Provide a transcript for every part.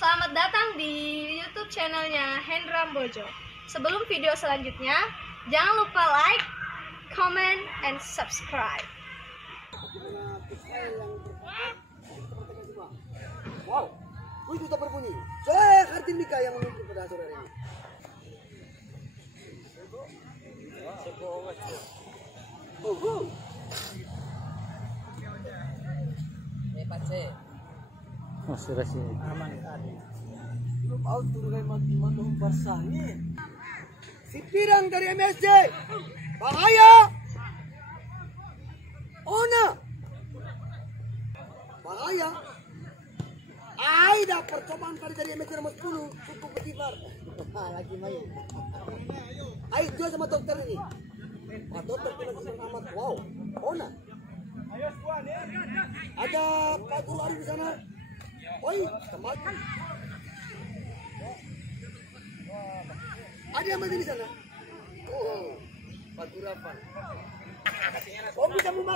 Selamat datang di YouTube channelnya Hendra Bojo. Sebelum video selanjutnya, jangan lupa like, comment, and subscribe. Wow, itu tak berbunyi. Saya Kartin Mika yang memimpin pada sore hari ini. Sudah sini. Aman tadi. Belum out turun mati basahnya. Si Pirang dari MSJ. Bahaya. Ona. Bahaya. Aida percobaan kali dari MSJ nomor 10 cukup berkibar. Lagi main. Ayo jual sama dokter ini. Pak dokter kena kesan amat. Wow. Ona. Ada Pak Guru Ari di sana. Oi, kembali. Ada yang di sana. Oh, Pak Guru apa? Om bisa muma,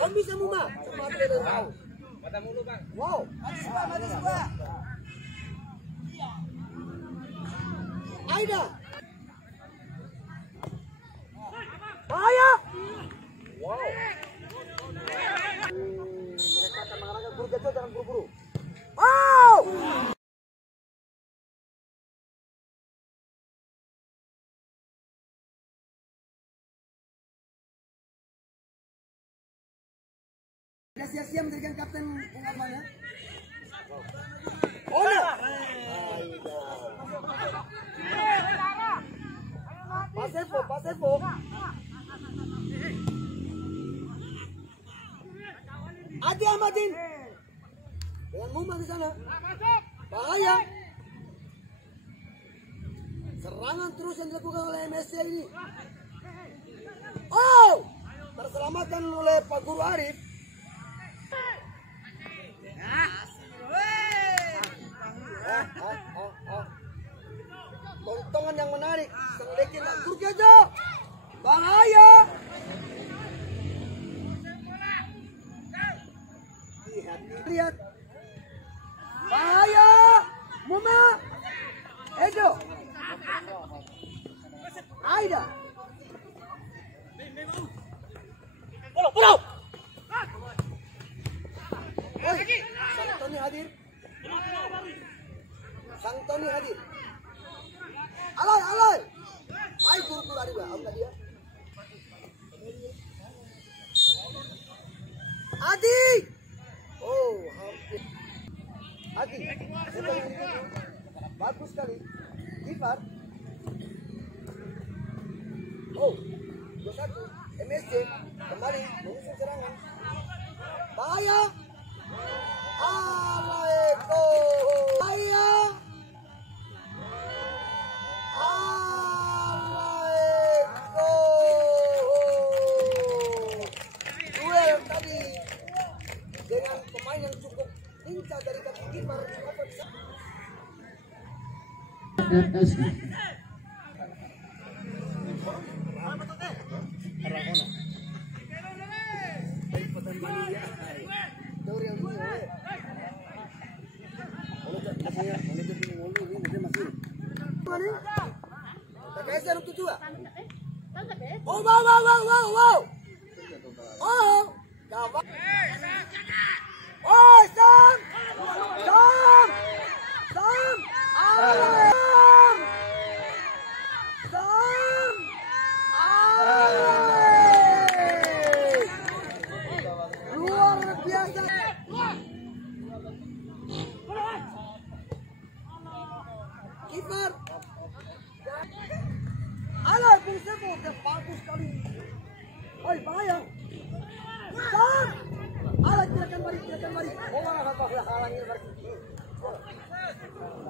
Om bisa muma. Cuma tidak tahu. Mata mulu bang. Wow. Mati semua. Aida. Bahaya. Wow. Mereka akan mengarahkan guru gajah, jangan buru-buru. Wow. Sudah siap-siap menjadikan kapten Pungarman ya. Ona. Pak Sevo. Adi Ahmadin dengan Muma di sana. Bahaya. Serangan terus yang dilakukan oleh MSC ini. Oh, terselamatkan oleh Pak Guru Arif. Tontongan yang menarik. Senglekin dan Turkejo. Bahaya. Lihat. Bahaya. Muma. Edo. Aida. Pulau. Oi, Sang Tony hadir. Alay. Ayo guru lari bah, ambil dia. Adi. Oh, hampir. Adi. Bagus sekali. Kipar. Oh, 21. MSJ kembali mengusung serangan. Bahaya. Alaeko. Bahaya. Alaeko. Duel tadi dengan pemain yang cukup lincah dari kaki kiper. Oh, wow. Oh, gawat. Oh, Sam. Luar biasa. Kiper. Alah, Bung Sevo, bagus sekali. Oi, bahaya. Sam. Alah, silakan balik.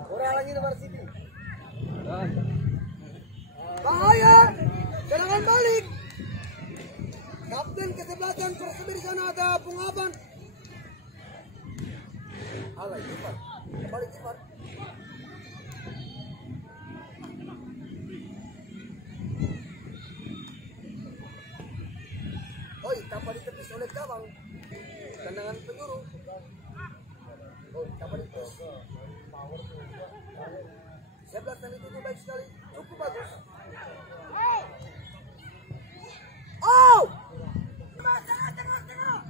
Orang halangi University. Bahaya. Serangan balik. Kapten kesebelasan Persib di sana ada Bung Aban. Alah, kiper. Kembali kiper. Oi, tanpa ditepis oleh gawang. Tendangan penjuru. Oh, kapan itu? 11 dan itu baik sekali. Cukup bagus. Oh! Tengah.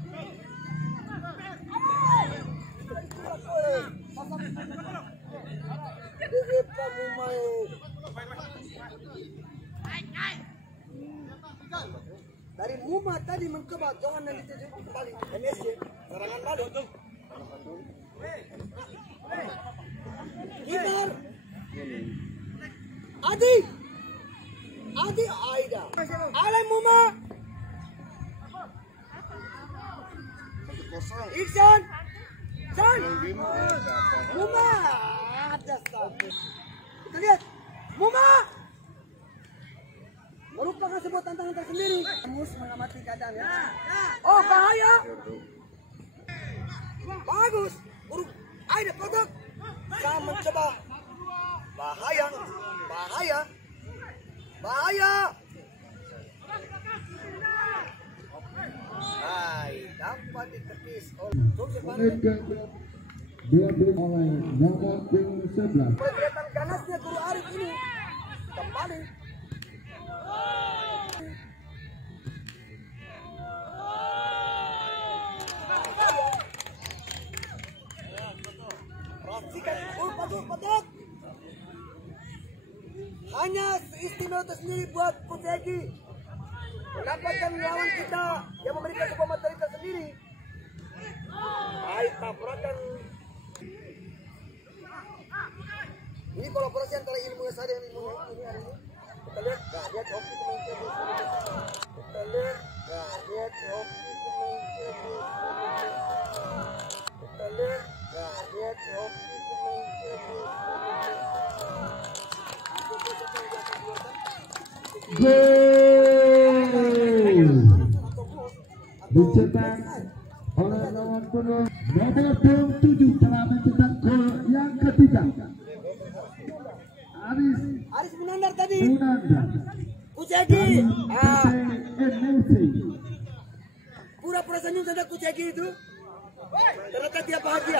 Dari Muma tadi mencoba jangan nanti terjadi kembali. MSC serangan balik. Kiper Adi Aida Alay Muma Iksan Muma ada satu. Kita lihat Muma merupakan sebuah tantangan tersendiri. Mus mengamati keadaan ya. Oh bahaya. Bagus. Buruk. Aida kotak. Saya mencoba. Bahaya. Hai, dapat ditekis oleh oleh nomor 11. Kelihatan ganasnya Guru Arif ini. Kembali. Perhatikan, patok. Hanya istimewa tersendiri buat Coach Egi mendapatkan lawan kita yang memberikan sebuah materi tersendiri. Baik, tabrakan. Ini kolaborasi antara ilmu Sari dan ilmu ini hari ini. Kita lihat, lihat hoki pemain Cebu. Kita lihat, lihat hoki pemain Cebu. Kita lihat, lihat hoki pemain Cebu. Gol dicetak oleh lawan penuh nomor 27 telah mencetak gol yang ketiga. Aris Munandar tadi. Coach Egi. Pura-pura senyum saja Coach Egi itu. Ternyata dia bahagia.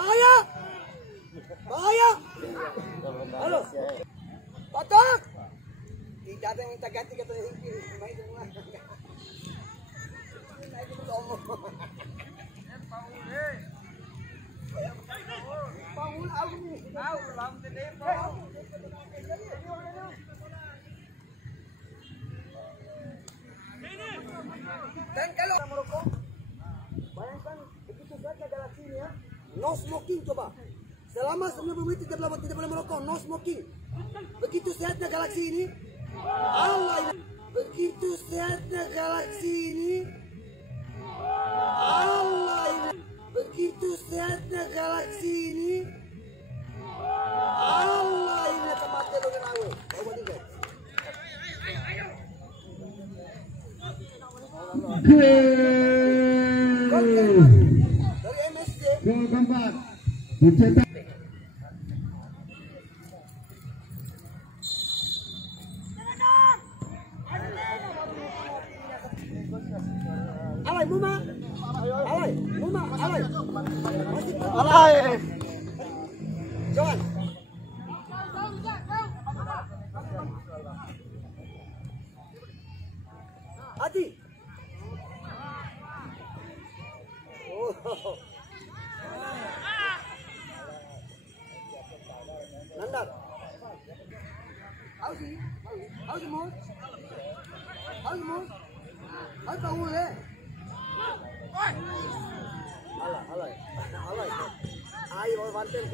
Bahaya. Halo. Kotak. Tidak ada yang minta ganti katanya Hingki. Main semua. Dan kalau Maroko, bayangkan begitu saja Galaxy ini ya, no smoking coba. Selama 90 menit tidak boleh merokok, no smoking. Begitu sehatnya Galaxy ini, Allah ini. Begitu sehatnya Galaxy ini, Allah ini. Begitu sehatnya Galaxy ini, Allah ini tempat dengan aku. Bawa tiga. Dari MSC. Gol keempat dicetak. Alay Muma. Jangan. Adi. Oh. Nandar. Ausi Mus. Hãy tahu le. Alay. Ai rồi banten.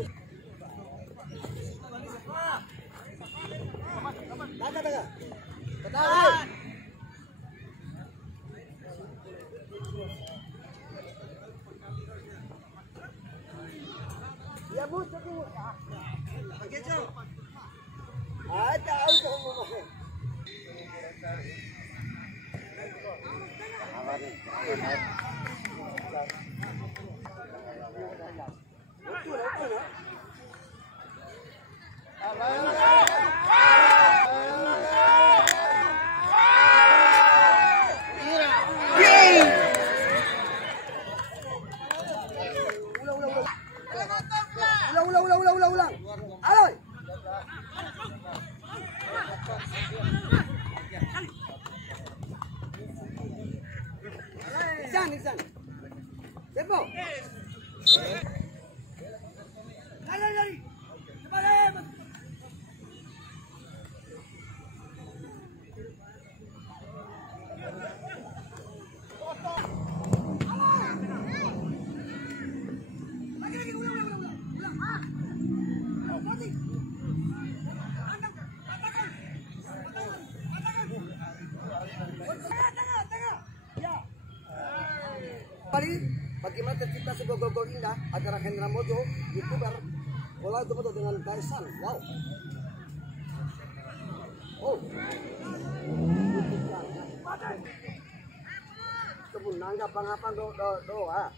Daga. Ketawa. Ya Mus, aku. Begitu. Ada kamu. Ulang. Aloy. Iksan. Tempo. Lari. Cepat. Bagaimana tercipta sebuah gol indah antara Hendra Mojo, YouTuber, bola itu betul dengan Kaisan. Wow. Oh. Kebun nanggap pangapan do ah.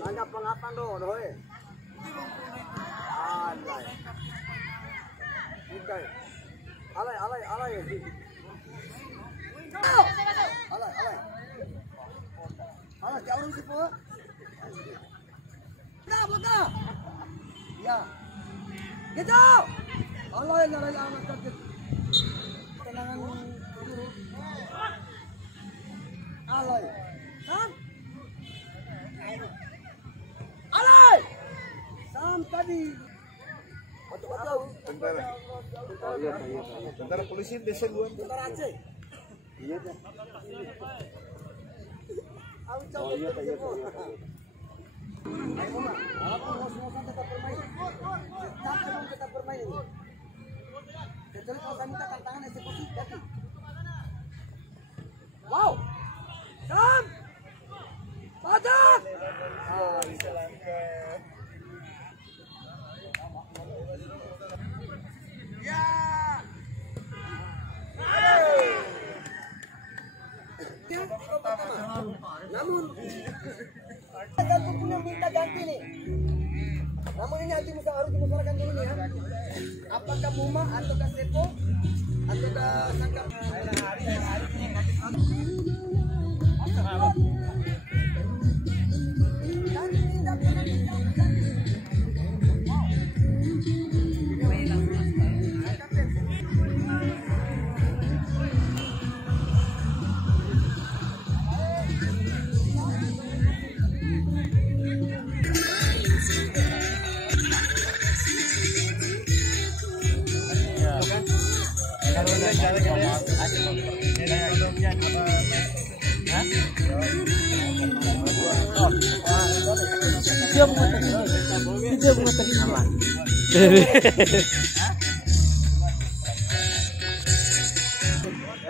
Nanggap pangapan do eh. Alay. Ikai. Alay. Alay. Jauh sih po. Bota. Ya. Gitu. Allah yang lari amat sakit. Tenangan dulu. Alay. Sam. Alay. Sam tadi. Betul. Tentara. Tentara polisi desa dua. Tentara Aceh. Iya deh. Oh iya. Ayo Mama, ngos-ngosan tetap bermain. Tetap bermain ini. Kecuali kalau saya minta tantangan eksekusi, ganti. Wow. Sam. Padat. Ah, bisa langkah. Ya. Namun aku punya minta ganti nih. Namun ini harus dimusyawarahkan dulu nih ya. Apakah Muma ataukah Sepo ataukah Sangka?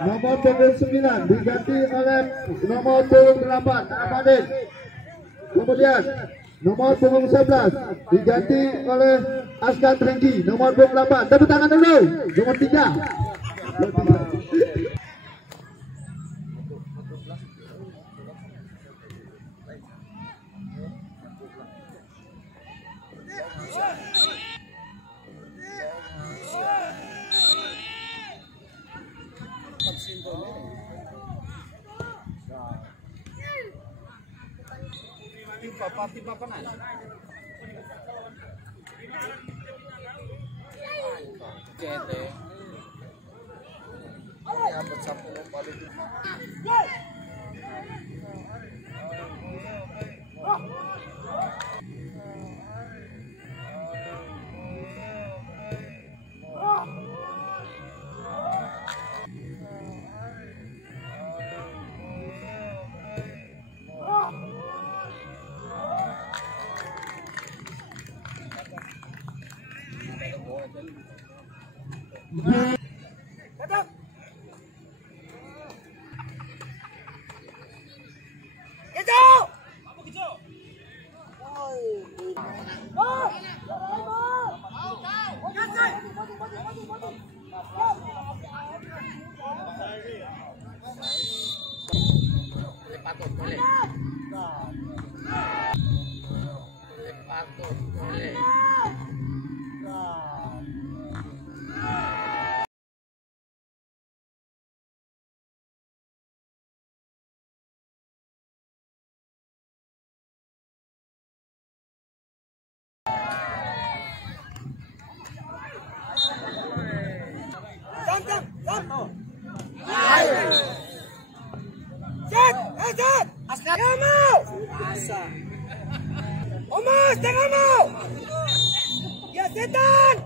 Nomor punggung 9 diganti oleh nomor punggung 8 Ahmadin. Kemudian nomor punggung 11 diganti oleh Askan Trenggi. Nomor punggung 8. Tepuk tangan dulu. Nomor 3. Pati papanan. Kete. Ya bersatu paling. Datang. Kejo. Apa kejo? Omas, tengah mau. Ya setan.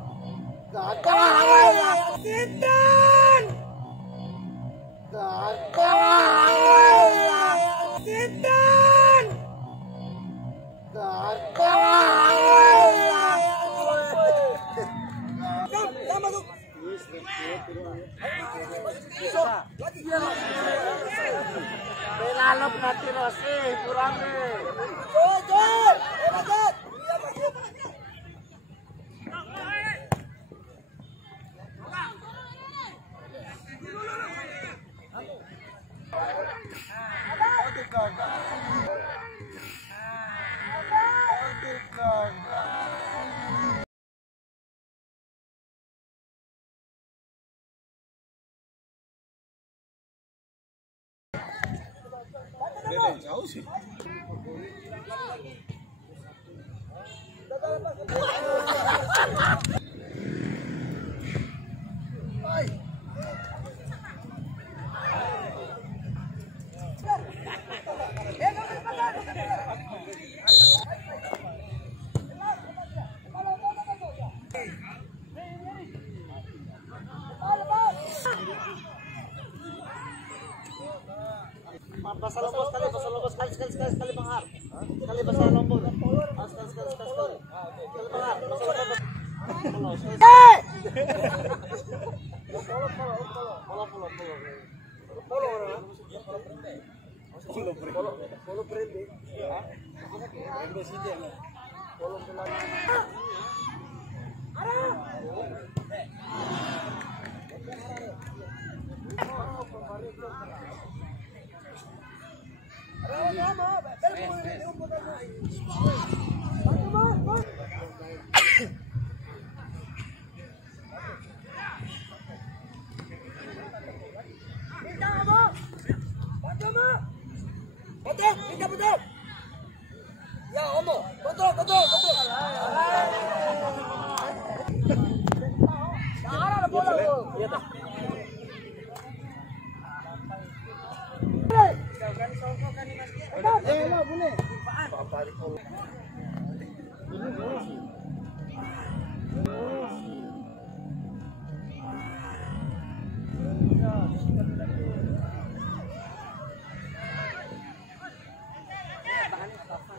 Setan. Setan. Masuk. Pelalop nanti Rosi, kurang nih. Jor. Jauh sih. Basah lombok sekali Bang Har. Sekali basah lombok. Sekali Bang Har. Polo prende. Betul. Ya, Omo. Betul. Ada bola. Iya dah. Boleh.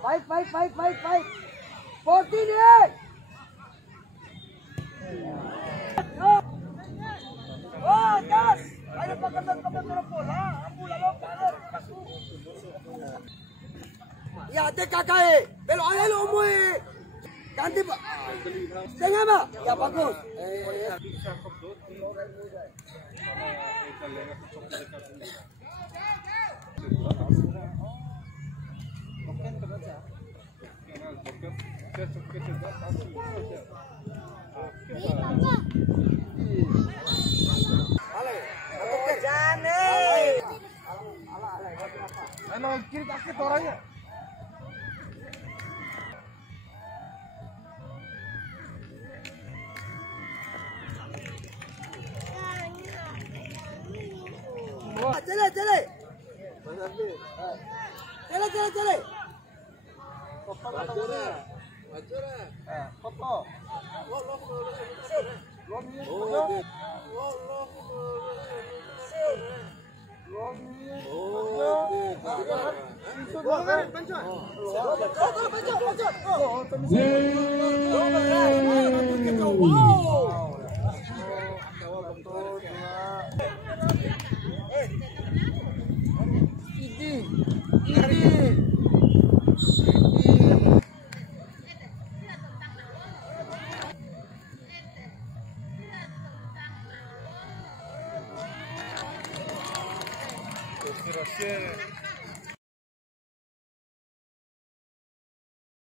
Baik. 14 nih. Oh, gas. Ayo pakai bola. Ya, ada kakak. Belok ayo lo umui. Ganti Pak. Setengah Pak. Ya bagus. Kiri kaki orangnya. Chale. Gracias.